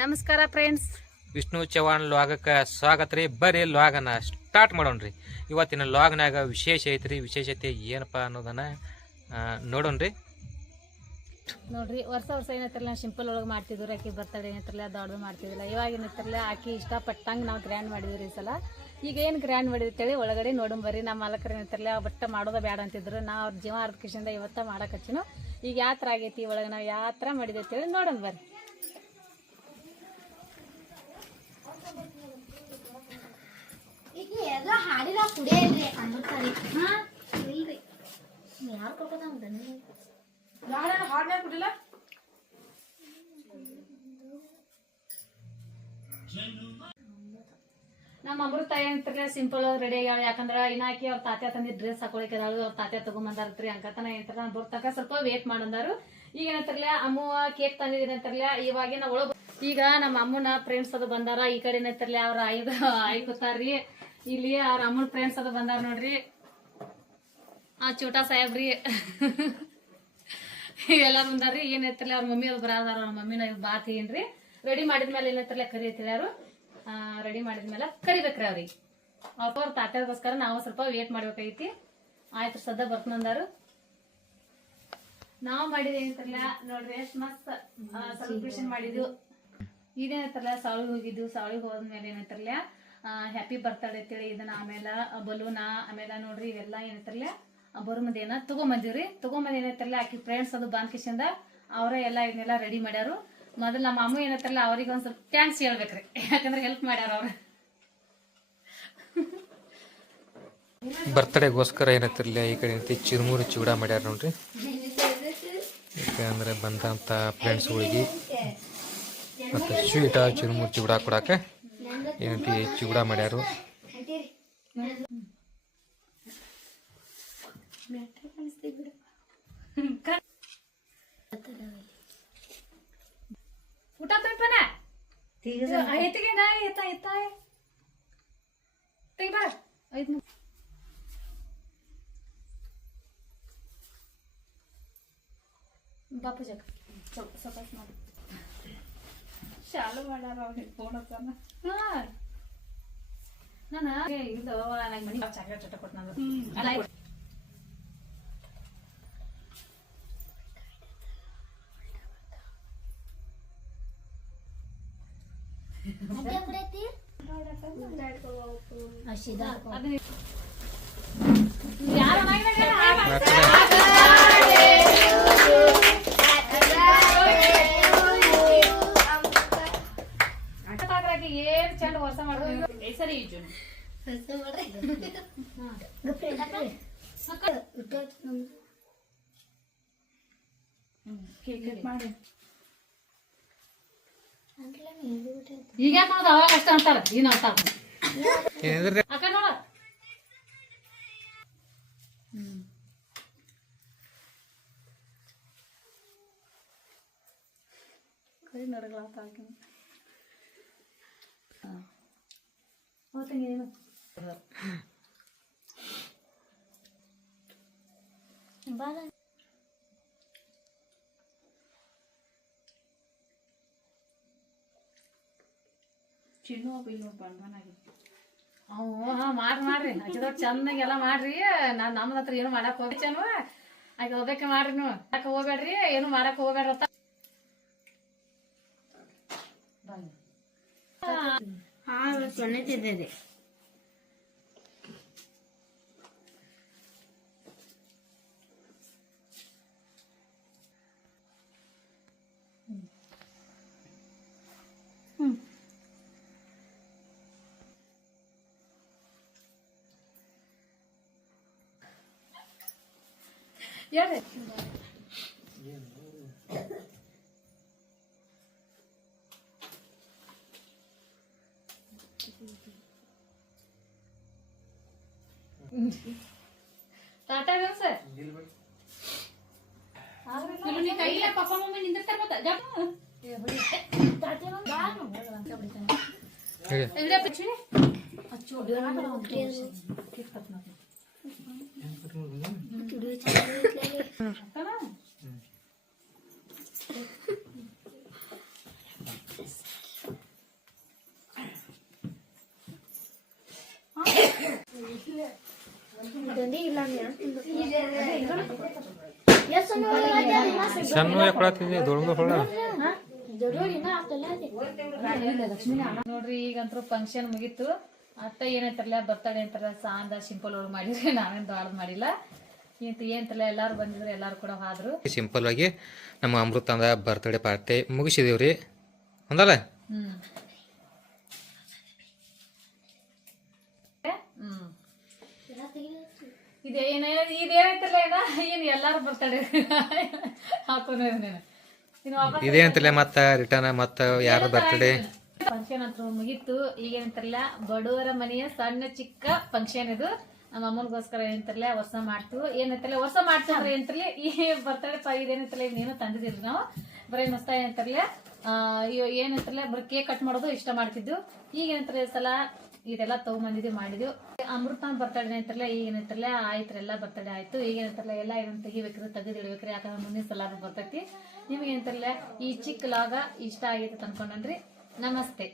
ನಮಸ್ಕಾರ ಫ್ರೆಂಡ್ಸ್, ವಿಷ್ಣು ಚವಾಣ್ ಲಾಗಕ್ಕೆ ಸ್ವಾಗತ ರೀ. ಬರ್ರಿ ಲಾಗನ ಸ್ಟಾರ್ಟ್ ಮಾಡೋಣ್ರಿ. ಇವತ್ತಿನ ಲಾಗ್ನಾಗ ವಿಶೇಷ ಐತ್ರಿ. ವಿಶೇಷತೆ ಏನಪ್ಪ ಅನ್ನೋದನ್ನ ನೋಡೋಣ್ರಿ. ನೋಡ್ರಿ, ವರ್ಷ ಏನೈತ್ರಲ್ಲ ಸಿಂಪಲ್ ಒಳಗೆ ಮಾಡ್ತಿದ್ರು. ಆಕಿ ಬರ್ತಡೇ ಏನೈತ್ರಲ್ಲ ದೊಡ್ಡದು ಮಾಡ್ತಿದ್ದಿಲ್ಲ. ಇವಾಗ ಏನೈತ್ರಲ್ಲ ಆಕಿ ಇಷ್ಟಪಟ್ಟಂಗೆ ನಾವು ಗ್ರ್ಯಾಂಡ್ ಮಾಡಿದ್ರಿ ಈ ಸಲ. ಈಗ ಏನು ಗ್ರ್ಯಾಂಡ್ ಮಾಡಿರ್ತೇಳಿ ಒಳಗಡೆ ನೋಡೋಣ ನಮ್ಮ ಮಾಲಕರು ಏನೈತ್ರಲ್ಲ ಬಟ್ಟ ಮಾಡೋದ ಬೇಡ ಅಂತಿದ್ರು. ನಾವು ಅವ್ರ ಜೀವ ಅರ್ಧಕಿಶಿಂದ ಇವತ್ತ ಮಾಡಕಚ್ಚಿನು. ಈಗ ಯಾವ ಥರ ಆಗೈತಿ ಒಳಗೆ ನಾವು ಯಾವ ಥರ ಮಾಡಿದೇಳಿ ನೋಡೋಣ ಬರ್ರಿ. ಎಲ್ಲ ಹಾಡಿಲ್ಲ ಕುಡಿಯೇ ಇಲ್ರಿ ಅನ್ನುತ್ತಾರೆ. ಇಲ್ರಿ ಯಾರು ಕೊಡ್ಕೋದ ಹಾಡನ್ನ ಕುಡಿಲ್ಲ. ನಮ್ಮ ಅಮೃತ ಏನಂತಾರಲ್ಲ ಸಿಂಪಲ್ ರೆಡಿ ಆಗ್ಯಾಳ. ಯಾಕಂದ್ರೆ ಇನ್ನಾಕಿ ಅವ್ರ ತಾತ್ಯ ತಂದಿದ್ ಡ್ರೆಸ್ ಹಾಕೊಳಕ್ಕೆ ಅವ್ರ ತಾತ್ಯ ತಗೊಂಬಂದಾರ್ರಿ. ಅಂಕತನ ಏನಂತಾರ ಬರ್ತಕ ಸ್ವಲ್ಪ ವೇಟ್ ಮಾಡಂದಾರು. ಈಗ ಏನಂತಾರಲ್ಲ ಅಮ್ಮ ಕೇಕ್ ತಂದಿದ್ದೀನಂತಾರಲ್ಲ. ಇವಾಗ ನಾವು ಒಳಗ ಈಗ ನಮ್ಮ ಅಮ್ಮನ ಫ್ರೆಂಡ್ಸ್ ಅದು ಬಂದಾರ. ಈ ಕಡೆ ಏನಂತಾರಲ್ಲ ಅವ್ರ ಆಯ್ಕೊತಾರ್ರಿ. ಇಲ್ಲಿ ಅವ್ರ ಅಮ್ಮನ ಫ್ರೆಂಡ್ಸ್ ಅದು ಬಂದಾರ ನೋಡ್ರಿ. ಆ ಚೋಟಾ ಸಾಹೇಬ್ರಿ ಇವೆಲ್ಲ ಬಂದಾರ್ರಿ. ಏನೈತಿರ್ಲಿ ಅವ್ರ ಮಮ್ಮಿ ಅದು ಬರಾದಾರ. ಅವ್ರ ಮಮ್ಮಿನ ಬಾತ್ ಏನ್ರಿ ರೆಡಿ ಮಾಡಿದ್ಮೇಲೆ ಏನೈತಿರ್ಲ ಕರಿ ಐತಿರಿ. ಅವ್ರು ರೆಡಿ ಮಾಡಿದ್ಮೇಲೆ ಕರಿಬೇಕ್ರಿ ಅವ್ರಿಗೆ. ಅವ್ರ ತಾತ್ಯಗೋಸ್ಕರ ನಾವು ಸ್ವಲ್ಪ ವೇಟ್ ಮಾಡ್ಬೇಕಾಗೈತಿ. ಆಯ್ತು ಸದ್ದ ಬರ್ತಂದಾರು. ನಾವು ಮಾಡಿದ ಏನಂತಾರಲ್ಲ ನೋಡ್ರಿ ಎಷ್ಟು ಮಸ್ತ್ ಸೆಲೆಬ್ರೇಷನ್ ಮಾಡಿದ್ವು. ಇದೇನೈತಲ್ಲ ಸಾವಳಿಗೆ ಹೋಗಿದ್ದು. ಸಾವಳಿಗೆ ಹೋದ್ಮೇಲೆ ಏನೈತರ್ಲ ಹ್ಯಾಪಿ ಬರ್ತಡೇ ಅಂತೇಳಿ ಇದನ್ನ ಆಮೇಲೆ ಬಲೂನ ಆಮೇಲೆ ನೋಡ್ರಿ ಇವೆಲ್ಲ ಏನೈತರ್ಲ ಬರುಮದೇನ ತಗೊಂಬಂದಿವ್ರಿ. ತಗೊಂಬಂದ್ ಏನೈತರ್ಲ ಆಕಿ ಫ್ರೆಂಡ್ಸ್ ಅದು ಬಾಂದ್ಕಿಶಿಂದ ಅವರೇ ಎಲ್ಲ ಇದನ್ನೆಲ್ಲ ರೆಡಿ ಮಾಡ್ಯಾರು. ಮೊದಲು ನಮ್ಮ ಅಮ್ಮ ಏನೈತರ್ಲ ಅವ್ರಿಗೆ ಒಂದ್ ಸ್ವಲ್ಪ ಥ್ಯಾಂಕ್ಸ್ ಹೇಳ್ಬೇಕ್ರಿ. ಯಾಕಂದ್ರೆ ಹೆಲ್ಪ್ ಮಾಡ್ಯಾರ ಅವ್ರ. ಬರ್ತಡೇಗೋಸ್ಕರ ಏನತ್ತಿರ್ಲಿ ಈ ಕಡೆ ಚಿರುಮುರು ಚಿಗುಡ ಮಾಡ್ಯಾರ ನೋಡ್ರಿ. ಯಾಕಂದ್ರೆ ಬಂದಂಥ ಫ್ರೆಂಡ್ಸ್ಗಳಿಗೆ ಮತ್ತು ಸ್ವೀಟ ಚಿರುಮುರು ಚಿಗುಡ ಕೊಡಾಕ ಏನಂತ ಚಿಗುಡ ಮಾಡ್ಯಾರು. ಊಟ ತಪ್ಪನ ಎತ್ತಿಗೆ ಬರ ಐದು ಬಾಪು ಜಗ ಸಪಾಸ್ ಮಾಡಿ ಚಾಲು ಮಾಡ್ಯಾರ. ಅವ್ರಿಗೆ ಫೋನ್ ಹಚ್ಚಾನ. ನಾನು ಇದು ನಂಗೆ ಮನೆ ಚಾಕ್ಲೇಟ್ ಚಟ ಕೊಟ್ಟು ನಾನು ಏನ್ ಚಂದ ವರ್ಷ ಮಾಡ್ತೀವಿ ಸರಿ ಮಾಡಿ. ಈಗ ಯಾಕಂದ್ರೆ ಅವಾಗ ಅಷ್ಟ ಅಂತಾರ. ಏನ್ ಅಂತಾರ ಅಕ್ಕ ನೋಡ. ಕೈ ನಡಗಳಾತ ಏನು ಬಾಳ ಚಿನ್ನು ಬಿಲ್ಲು ಬಂಧನಾಗಿ ಮಾಡ್ರಿ ಆಕಿದ ಚಂದಾಗಿ ಎಲ್ಲ ಮಾಡ್ರಿ. ನಾನ್ ನಮ್ಮದ ಹತ್ರ ಏನು ಮಾಡಕ್ ಹೋಗ್ಬೇಕೇನು ಆಕೆ ಹೋಗ್ಬೇಕೆ ಮಾಡ್ರಿ. ನೀವು ಯಾಕೆ ಹೋಗ್ಬೇಡ್ರಿ, ಏನು ಮಾಡಕ್ ಹೋಗ್ಬೇಡ್ರ. ಸೊನ್ನೆತಿದ್ದೆ ಹೇಳ್ರಿ. ಟಾಟಾ ಸರ್ ಕೈಲ ಪಪ್ಪ ಮಮ್ಮಿ ನಿಂದಿರ್ತಾರ ಸಣ್ಣ ಯಾಕೆ ಕೊಡತ್ತಿದ್ದೆ ದೊಡ್ಡ ಹೊಳ ನೋಡ್ರಿ ಈಗಂತೂ ಫಂಕ್ಷನ್ ಮುಗೀತು. ಅತ್ತ ಏನೈತಲ್ಲ ಬರ್ತಡೇ ಅಂತಾರ ಸಾಂದ ಸಿಂಪಲ್ ಒಳಗೆ ಮಾಡಿದ್ರೆ ನಾವೇನ್ ದೊಡ್ಡ ಮಾಡಿಲ್ಲ. ಏನಂತಲ್ಲ ಎಲ್ಲಾರು ಬಂದಿದ್ರು, ಎಲ್ಲಾರು ಕೂಡ ಹೋದ್ರು. ಸಿಂಪಲ್ ಆಗಿ ನಮ್ಮ ಅಮೃತಂದ ಬರ್ತ್ಡೇ ಪಾರ್ಟಿ ಮುಗಿಸಿದೀವ್ರಿ ಅಂದಲ್ಲ. ಇದೇನೈತಲ್ಲ ಏನ್ ಎಲ್ಲಾರು ಬರ್ತಡೇ ಹಾಕೊಂಡ್ ಇದೇನಂತಲ್ಲ ಮತ್ತ ರಿಟರ್ನ್ ಮತ್ತ ಯಾರ ಬರ್ತ್ಡೇ ಫಂಕ್ಷನ್ ಅಂತ ಮುಗೀತು. ಈಗೇನಂತಾರಲ್ಲ ಬಡವರ ಮನೆಯ ಸಣ್ಣ ಚಿಕ್ಕ ಫಂಕ್ಷನ್ ಇದು. ನಮ್ಮ ಅಮ್ಮನಿಗೋಸ್ಕರ ಏನಂತಾರಲ್ಲ ವರ್ಷ ಮಾಡ್ತೀವಿ. ಏನಂತಲ್ಲ ವರ್ಷ ಮಾಡ್ತೀವ್ರಿ ಏನಂತಲ್ಲ ಈ ಬರ್ತಡೇ ಇದೇನಂತಲ್ಲ ಇನ್ನೇನು ತಂದಿದಿಲ್ರಿ ನಾವು. ಬರೀ ಮಸ್ತ ಏನಂತಾರಲ್ಲ ಏನಂತಾರಲ್ಲ ಬರೀ ಕೇಕ್ ಕಟ್ ಮಾಡೋದು ಇಷ್ಟ ಮಾಡ್ತಿದ್ವು. ಈಗ ಏನಂತಾರೆ ಸಲ ಇದೆಲ್ಲ ತಗೊಂಬಂದಿದ್ವಿ ಮಾಡಿದ್ವಿ. ಅಮೃತ ಬರ್ತಡೇ ಅಂತಾರಲ್ಲ ಈಗ ಏನಂತಾರಲ್ಲ ಆಯ್ತು, ಎಲ್ಲ ಬರ್ತಡೇ ಆಯ್ತು. ಈಗ ಏನಂತಾರಲ್ಲ ಎಲ್ಲ ಏನಂತ ತೆಗಿಬೇಕ್ರಿ, ತೆಗೆದಿಡ್ಬೇಕ್ರಿ, ಯಾಕಂದ್ರೆ ಮುಂದಿನ ಸಲ ಬರ್ತೈತಿ. ನಿಮ್ಗೆ ಏನಂತಾರಲ್ಲ ಈ ಚಿಕ್ಕ ಲಾಗ ಇಷ್ಟ ಆಗೈತೆ ಅನ್ಕೊಂಡ್ರಿ. ನಮಸ್ತೆ.